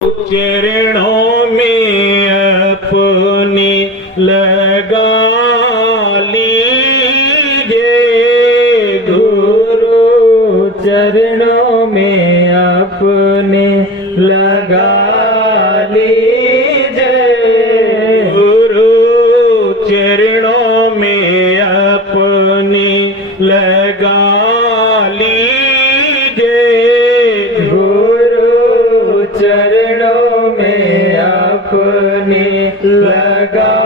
चरणों में अपने लगा लीजिए, गुरु चरणों में अपने लगा लीजिए, गुरु चरणों में अपने लगा लीजिए, गुरु चरणों में अपने लगा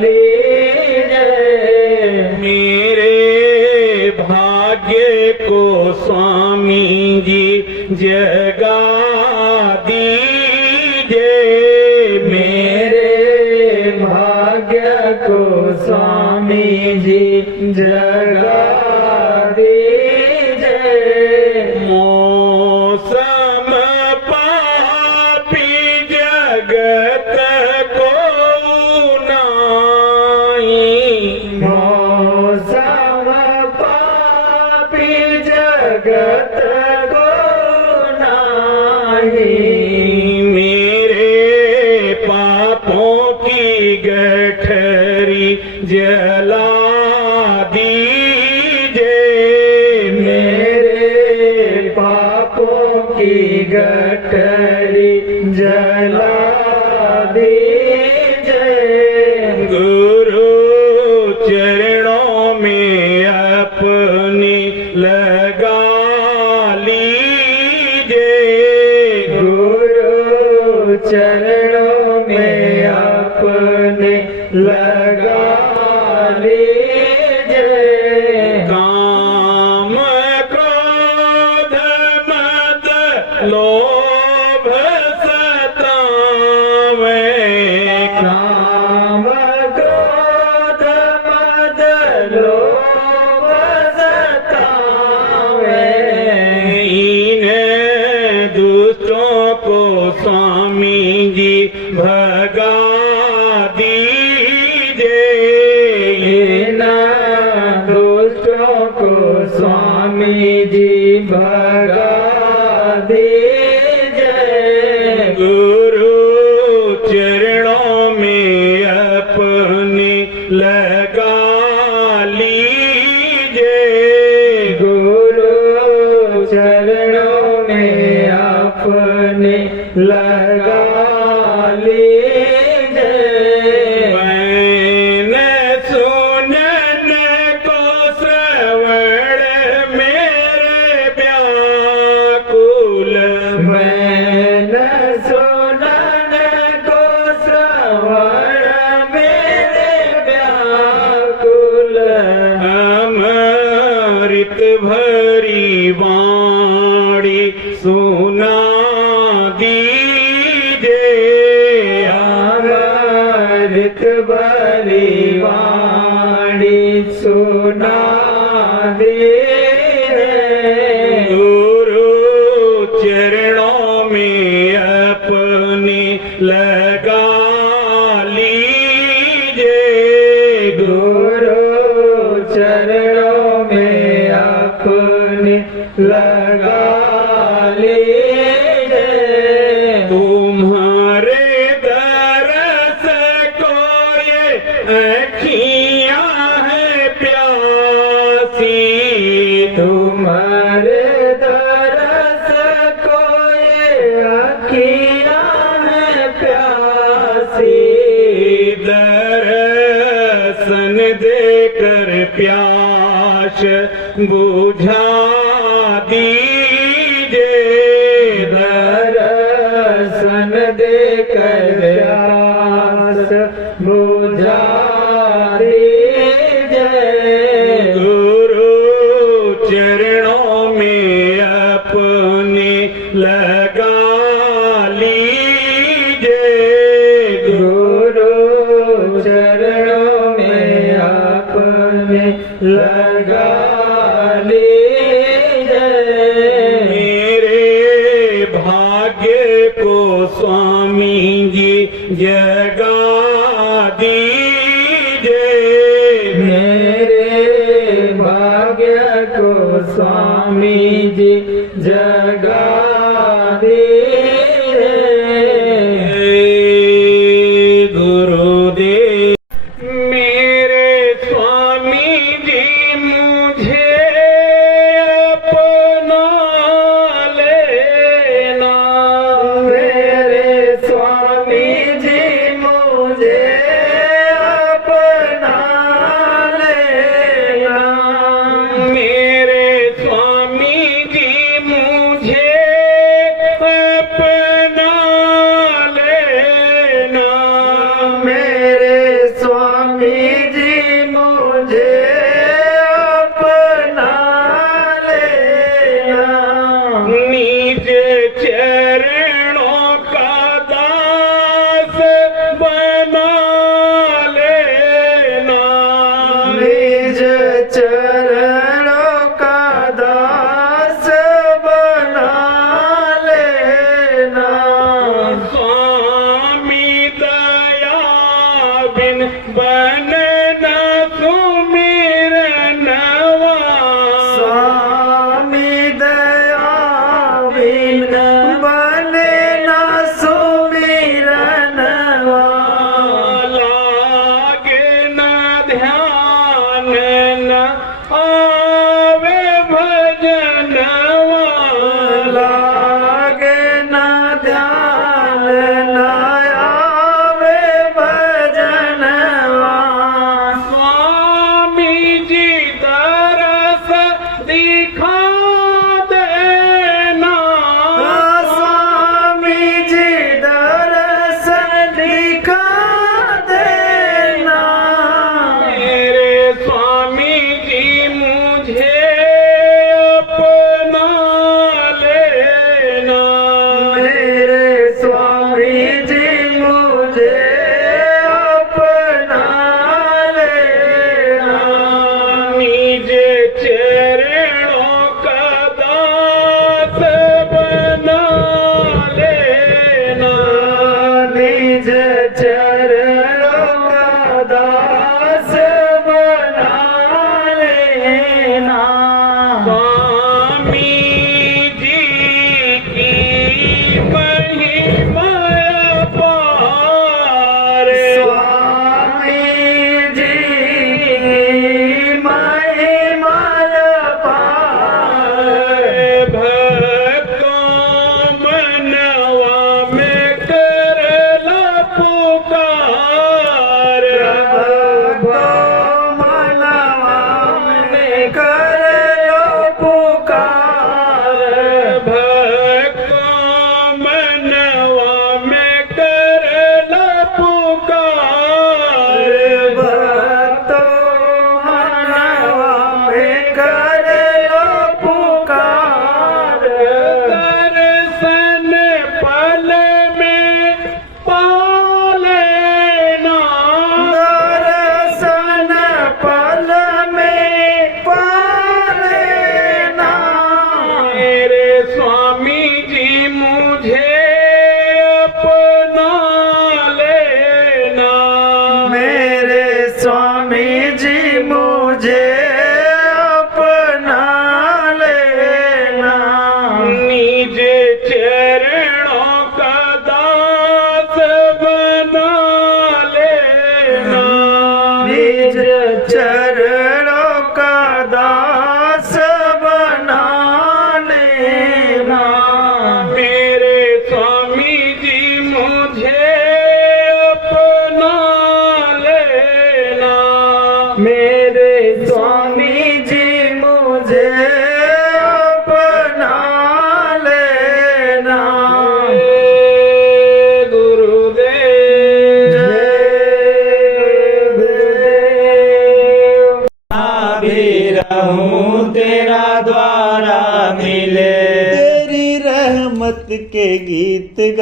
लीजिए। मेरे भाग्य को स्वामी जी जगा दीजिए, मेरे भाग्य को स्वामी जी जगा दीजिए। मौसम पापी जगत को नाई, मौसम पापी जगत को नाई, मेरे पापों की गठरी जला दीजिए, मेरे पापों की गठरी जला दीजिए, गुरु चरणों में अपने लगा लीजिए, गुरु चरणों में अपने लगा लीजिए। काम क्रोध मद लोभ सतावे, काम क्रोध मद लोभ सतावे, इन दुष्टों को स्वामी जी भगा दीजिए, इन दुष्टों को स्वामी जी भगा दीजिए, गुरु चरणों में अपने लगा लीजिए, गुरु चरणों में अपने लगा लीजिए। मैंने सुनन को श्रवण मेरे व्याकुल, मैंने सुनन को श्रवण मेरे व्याकुल, अमृत भरी वाणी सुना दीजिए, अमृत भरी वाणी सुना दीजिए, गुरु चरणों में अपने लगा लीजिए, गुरु चरणों में अपने लगा लीजिए। तुम्हारे दरस को ये अखियाँ है प्यासी, तुम्हारे दरस को ये अखियाँ है प्यासी, दर्शन देकर प्यास बुझा दीजिए, दर्शन देकर प्यास बुझा दीजिए, गुरु चरणों में अपने लगा लीजिए, गुरु चरणों में अपने लगा लीजिए। मेरे भाग्य को स्वामी जी जगा दीजिए, मेरे भाग्य को स्वामी जी जगा दीजिए।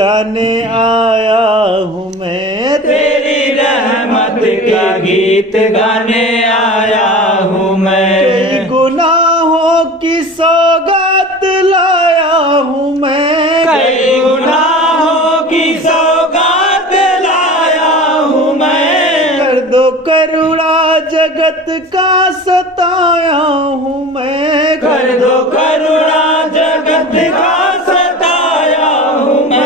गाने आया हूँ मैं, तेरी रहमत का गीत गाने आया हूँ मैं। कई गुनाहों की सौगात लाया हूँ मैं, कई गुनाहों की सौगात लाया हूँ मैं। कर दो करुणा जगत का सताया हूँ मैं, कर दो करुणा जगत का सताया हूँ मैं।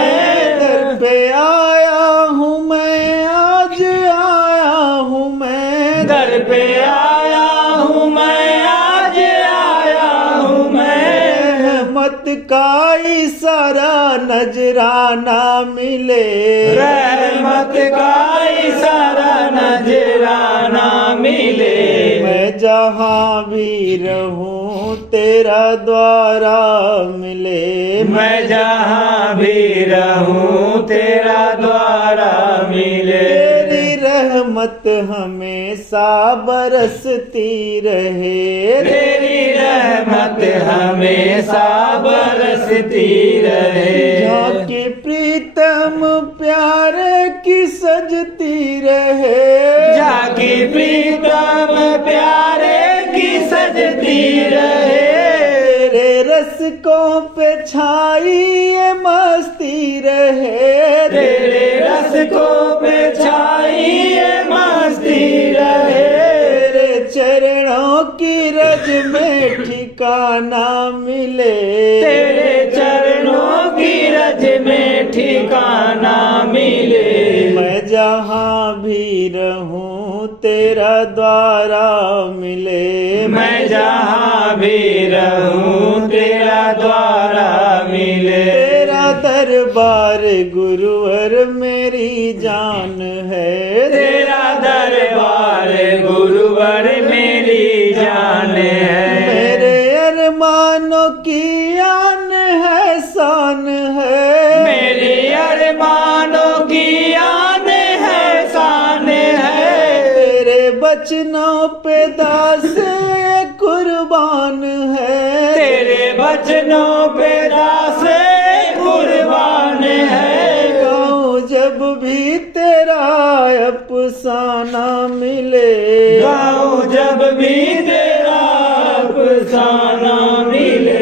दर पे आया हूँ मैं, आज आया हूँ मैं, दर पे आया हूँ मैं, आज आया हूँ मैं। रहमत का इशारा नजराना मिले, रहमत का इशारा नजराना मिले। मैं जहाँ भी रहूं तेरा द्वारा मिले, मैं जहाँ भी रहूं तेरा द्वारा मिले। तेरी रहमत हमेशा बरसती रहे, तेरी रहमत हमेशा बरसती रहे। झांकी प्रीतम प्यारे की सजती रहे, झांकी प्रीतम प्यारे की सजती रहे। तेरे रस्कों पे छाई ये मस्ती रहे, तेरे रस्कों पे छाई ये मस्ती रहे। तेरे चरणों की रज में ठिकाना मिले, तेरे चरणों की रज में ठिकाना मिले। मैं जहाँ भी रहूं तेरा द्वारा मिले, मैं जहाँ भी रहूं तेरा द्वारा मिले। तेरा दरबार गुरुवर मेरी जान है, तेरा दरबार गुरुवर मेरी जान है। मेरे अरमानों की आन है, शान है, मेरे अरमानों की आन है, शान है। तेरे बचनों पे दास कुर्बान है, तेरे बचनों पे दास कुर्बान है। गाऊं जब भी तेरा अफसाना मिले, गाऊं जब भी तेरा अफसाना मिले।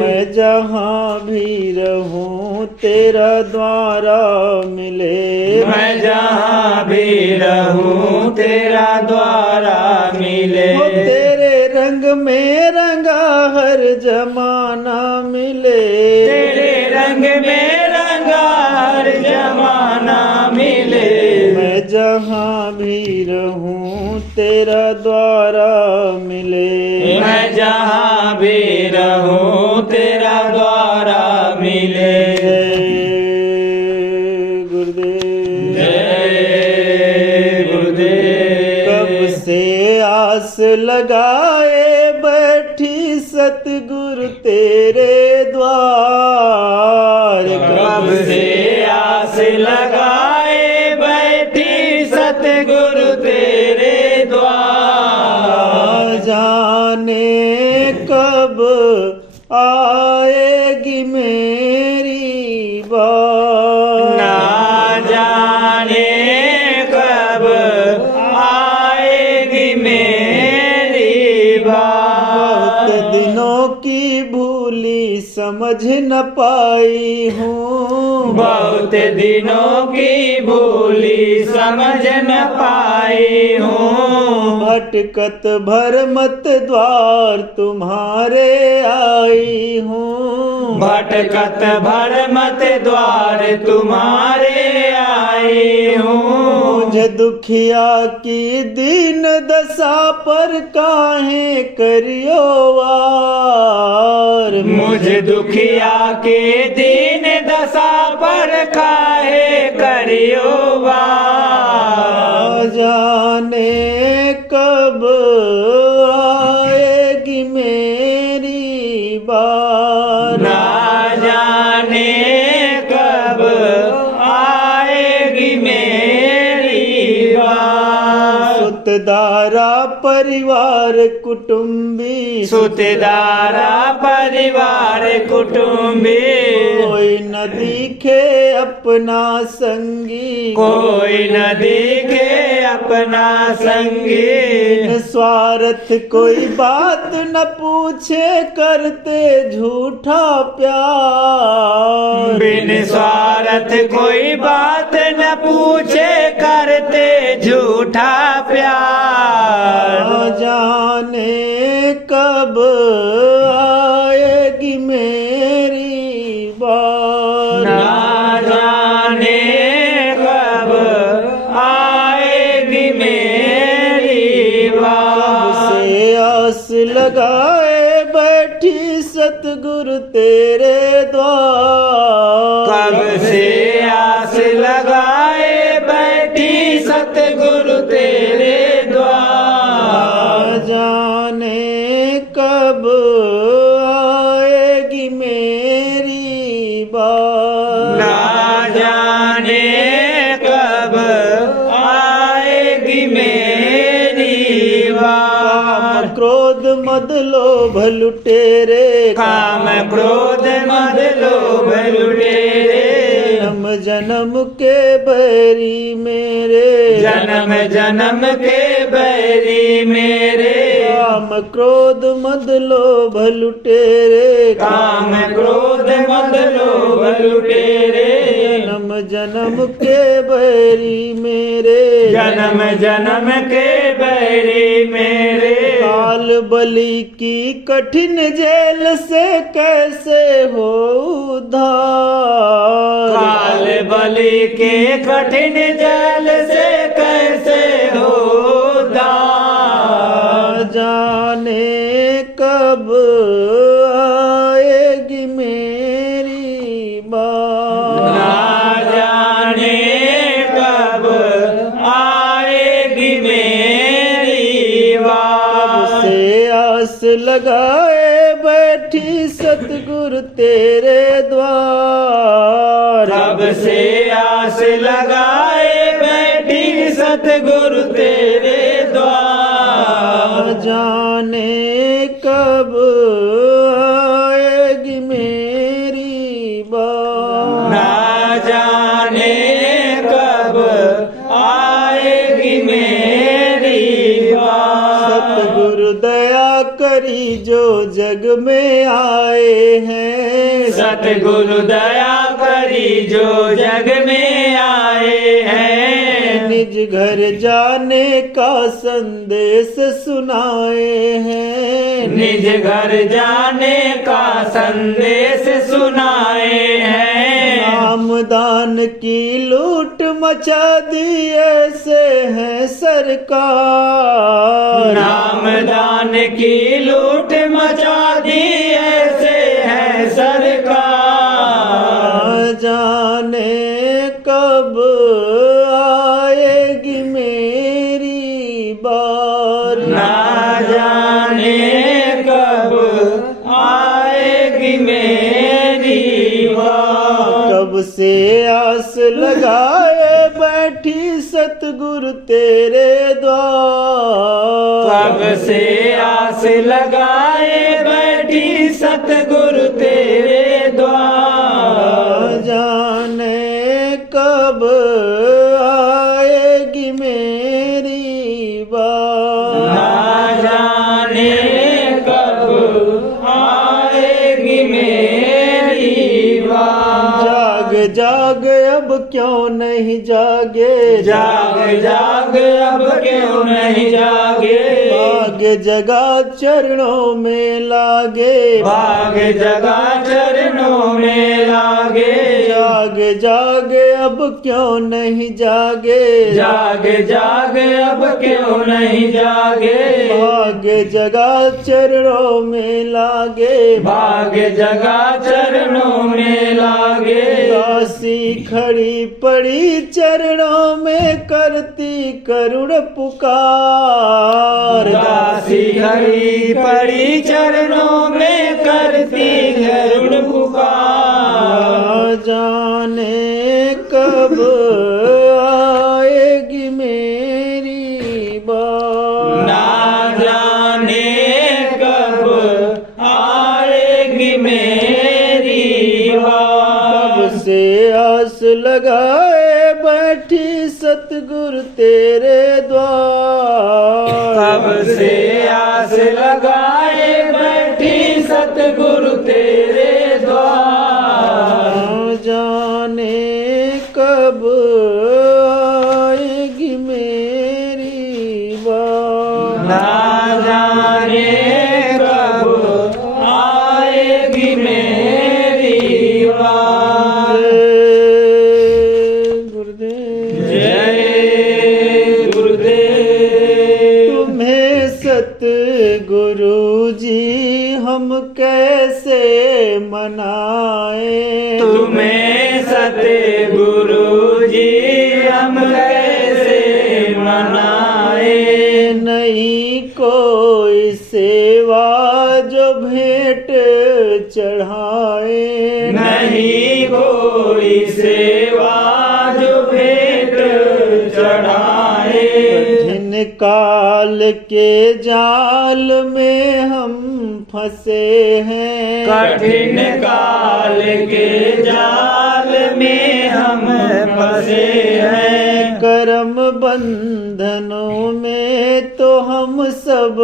मैं जहाँ भी रहूं तेरा द्वारा मिले, मैं जहाँ भी रहूं तेरा द्वारा मिले। वो तेरे रंग में रंगा हर जमाना मिले, तेरे रंग में रंगा हर जमाना मिले। मैं जहाँ भी रहूं तेरा द्वारा मिले, मैं जहाँ भी रहूं तेरा द्वारा मिले। जय गुरुदेव, जय गुरुदेव। कब से आस लगाए बैठी सतगुरु तेरे द्वार, कब से आस लगाए बैठी सतगुरु तेरे द्वार। जाने कब आएगी मेरी बात, ना जाने कब आएगी मेरी बात। बहुत दिनों की भूली समझ न पाई हूँ, बहुत दिनों की भूली समझ न पाई हूँ। भटकत भरमत द्वार तुम्हारे आई हूँ, भटकत भरमत द्वार तुम्हारे आई हूँ। मुझे दुखिया की दीन दशा पर काहे करियो वार, मुझे दुखिया के दीन दशा पर काहे करियो वार। जाने कब आएगी मेरी बार, ना जाने कब आएगी मेरी बात। सुतदारा परिवार कुटुंबी सुतदारा परिवार कुटुंबी कोई न दिखे अपना संगी कोई न दिखे अपना संगी स्वार्थ कोई बात न पूछे करते झूठा प्यार बिन स्वार्थ कोई बात न पूछे करते झूठा प्यार जाने कब आएगी मेरी बात ना जाने कब आएगी मेरी बात से आस लगाए बैठी सतगुरु तेरे द्वार कब से आस लगाए बैठी सतगुरु तेरे द्वार जाने कब आएगी मेरी बात ना जाने कब आएगी मेरी बात क्रोध मद लोभ लुटेरे काम क्रोध मद लोभ लुटेरे जन्म जन्म के बैरी मेरे जन्म जन्म के बैरी मेरे काम क्रोध मद लोभ लुटेरे काम क्रोध मद लोभ लुटेरे जन्म जन्म के बैरी मेरे जन्म जन्म के बैरी मेरे काल बलि की कठिन जेल से कैसे हो उद्धार काल बलि के कठिन जल से कैसे हो उद्धार जाने कब आएगी मेरी बात ना जाने कब आएगी मेरी बात से आस लगाए बैठी सतगुरु तेरे द्वार कब से आस लगाए बैठी सतगुरु तेरे द्वार जाने कब आएगी मेरी बात ना जाने कब आएगी मेरी बात सतगुरु दया करी जो जग में आए हैं सतगुरु दया करी जो जग में आए हैं निज घर जाने का संदेश सुनाए हैं निज घर जाने का संदेश सुनाए हैं नामदान की लूट मचा दी ऐसे हैं सरकार नामदान की लूट मचा दी ऐसे है सरकार जाने कब आएगी मेरी बार ना जाने कब आएगी मेरी बात कब से आस लगाए बैठी सतगुरु तेरे द्वार कब से आस लगाए बैठी सतगुरु तेरे द्वार जाने कब आएगी मेरी बात ना जाने कब आएगी मेरी बात जाग जाग अब क्यों नहीं जागे जाग जाग अब क्यों नहीं जागे भाग जगा चरणों में लागे भाग जगा चरणों में लागे जाग जाग अब क्यों नहीं जागे जाग जाग अब क्यों नहीं जागे भाग जगा चरणों में लागे भाग जगा चरणों में लागे दासी खड़ी पड़ी चरणों में करती करुण पुकार दासी खड़ी पड़ी चरणों में करती करुण पुकार जाने कब आएगी मेरी बात लगाए बैठी सतगुरु तेरे द्वार। कब से आस लगाए बैठी सतगुरु तेरे द्वार। जाने कब आएगी मेरी बात। ना जाने कब आएगी मेरी बात। गुरुदेव जय गुरुदेव। तुम्हें सतगुरु जी हम कैसे मनाए। तुम्हें सतगुरु जी हम कैसे मनाए। नहीं कोई सेवा जो भेंट चढ़ाए। नहीं कोई सेवा जो भेंट चढ़ाए। कठिन काल के जाल में हम फंसे हैं। कठिन काल के जाल में हम फंसे हैं। कर्म बंधनों में तो हम सब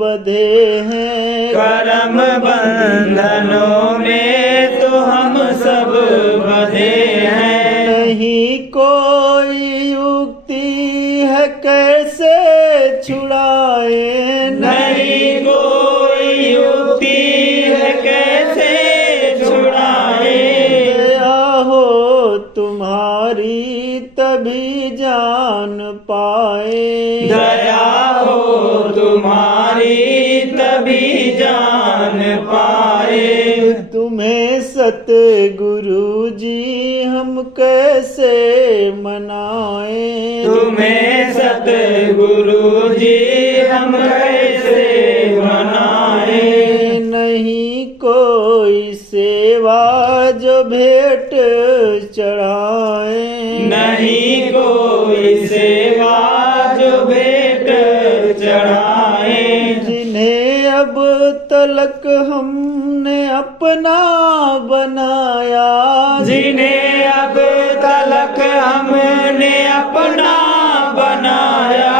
बंधे हैं। कर्म बंधनों में तो हम सब बंधे हैं। नहीं कोई युक्ति है कैसे छुड़ाए। नहीं कोई युक्ति है कैसे छुड़ाए। दया हो तुम्हारी तभी जान पाए। दया हो तुम्हारी तभी जान पाए। तुम्हें सतगुरु जी हम कैसे मनाए। तुम्हें सतगुरु जी हम कैसे मनाए। नहीं कोई सेवा जो भेंट चढ़ाए। नहीं कोई सेवा जो भेंट चढ़ाए। जिन्हें अब तलक हमने अपना बनाया। जिन्हें अब तलक हमने अपना बनाया।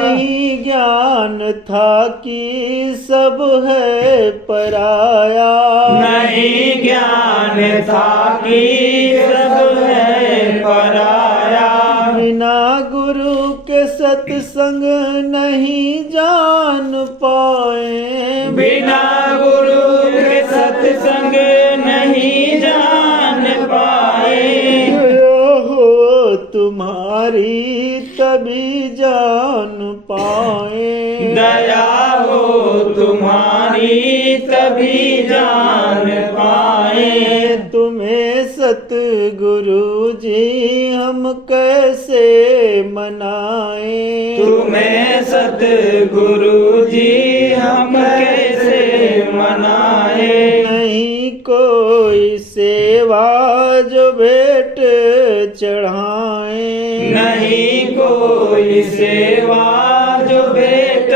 नहीं ज्ञान था कि सब है पराया। नहीं ज्ञान था कि सब है पराया। बिना गुरु के सत्संग नहीं जान पाए। बिना गुरु के सत्संग नहीं जान पाए। दया हो तुम्हारी तभी जान पाए। दया हो तुम्हारी तभी जान पाए। तुम्हें सतगुरु जी हम कैसे मनाए। तुम्हें सतगुरु जी हम कैसे मनाए। नहीं कोई सेवा जो भेंट चढ़ाए। नहीं कोई सेवा जो भेंट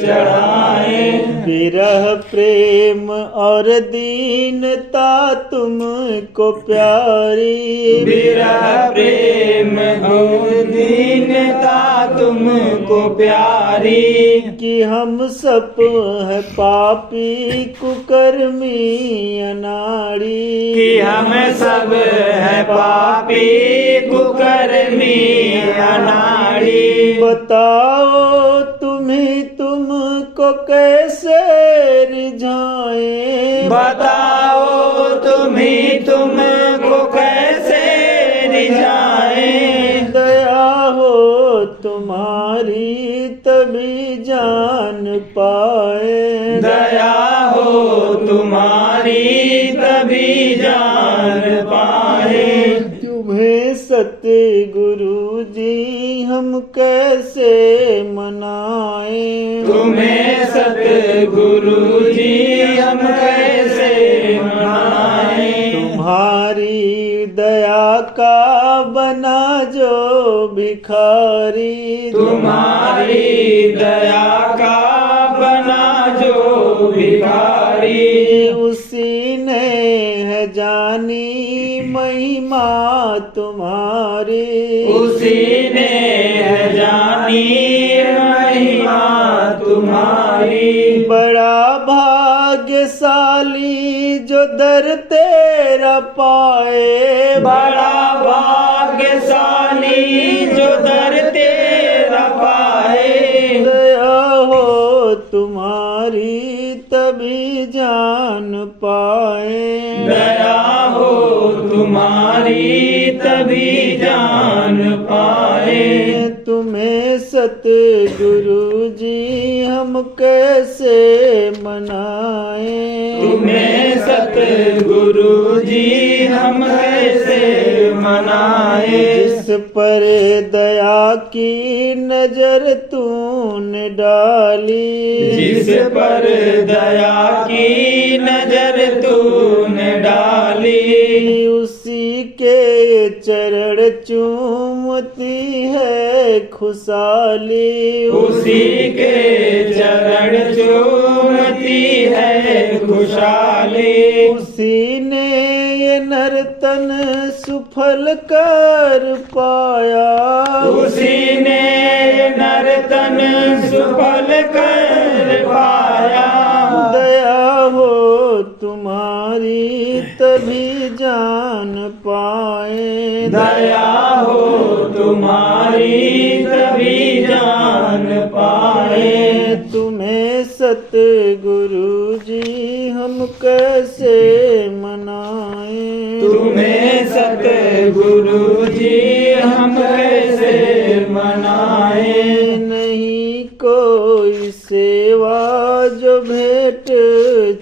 चढ़ाए। विरह प्रेम और दीनता तुमको प्यारी। विरह प्रेम और दीनता तुमको प्यारी। कि हम सब है पापी कुकर्मी अनाड़ी। कि हम सब है पापी कुकर्मी अनाड़ी। बताओ तुम्ही तुमको कैसे रिझाए। बताओ तुम्ही तुमको कैसे रिझाए। दया हो तुम्हारी तभी जान पाए। दया हो तुम्हारी तभी जान पाए। तुम्हें सतगुरु जी हम कैसे मनाए। तुम्हें सतगुरु जी हम कैसे मनाए। तुम्हारी दया का बना जो भिखारी। तुम्हारी दया का बना जो भिखारी। उसी ने है जानी महिमा तुम्हारी। तुम्हारी, उसी ने है जानी महिमा तुम्हारी। बड़ा भाग्यशाली जो दर तेरा पाए, बड़ा भाग्यशाली जो दर तेरा पाए। दया हो तुम्हारी तभी जान पाए, दया हो तुम्हारी तभी जान पाए। तुम्हें सतगुरु जी हम कैसे मनाए, तुम्हें सतगुरु जी हम कैसे मनाए। जिस पर दया की नजर तूने डाली, जिस पर दया की नजर तूने डाली। उसी के चरण चूमती है खुशहाली, उसी के चरण चूमती है खुशहाली। उसी ने ये नर्तन सुफल कर पाया, उसी ने नर्तन सुफल कर पाया। दया हो तुम्हारी तभी जान पाए, दया हो तुम्हारी तभी जान पाए। तुम्हें सतगुरु जी हम कैसे मनाए, तुम्हें सतगुरु जी हम कैसे मनाए। नहीं कोई सेवा जो भेंट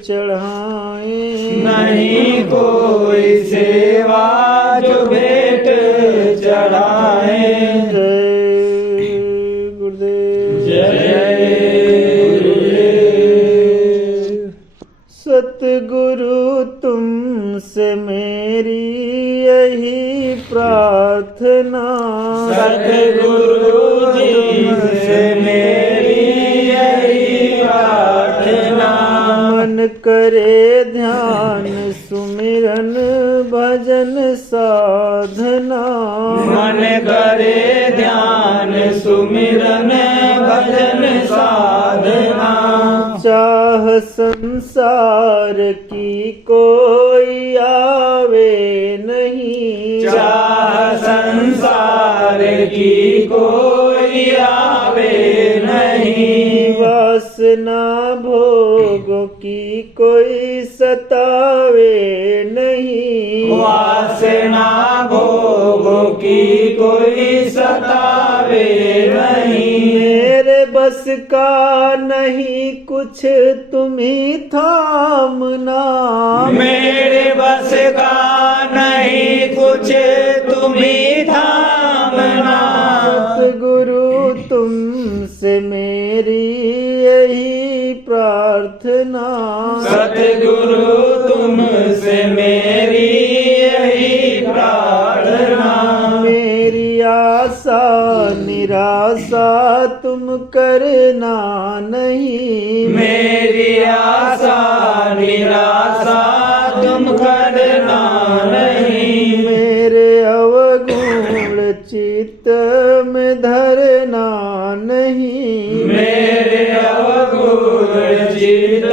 चढ़ाए, नहीं कोई सेवा जो भेंट चढ़ाए। जय गुरुदेव, जय गुरुदेव। सतगुरु तुमसे मेरी यही प्रार्थना, सतगुरु जी से मेरी यही प्रार्थना। मन करे ध्यान सुमिरन भजन साधना, मन करे ध्यान सुमिरन भजन साधना। चाह संसार की कोई आवे नहीं, चाह संसार की कोई आवे नहीं। वासना भोगों की कोई सतावे नहीं, वासना भोगों की कोई सतावे नहीं। मेरे बस का नहीं कुछ तुम्ही थामना, मेरे बस का नहीं कुछ तुम्ही थामना। सतगुरु तुमसे मेरी यही प्रार्थना, सतगुरु तुमसे मेरी यही प्रार्थना। मेरी आशा निराशा तुम करना नहीं, मेरी आशा निराशा तुम करना नहीं। मेरे अवगुण चित्त में धरना नहीं, मेरे अवगुण चित्त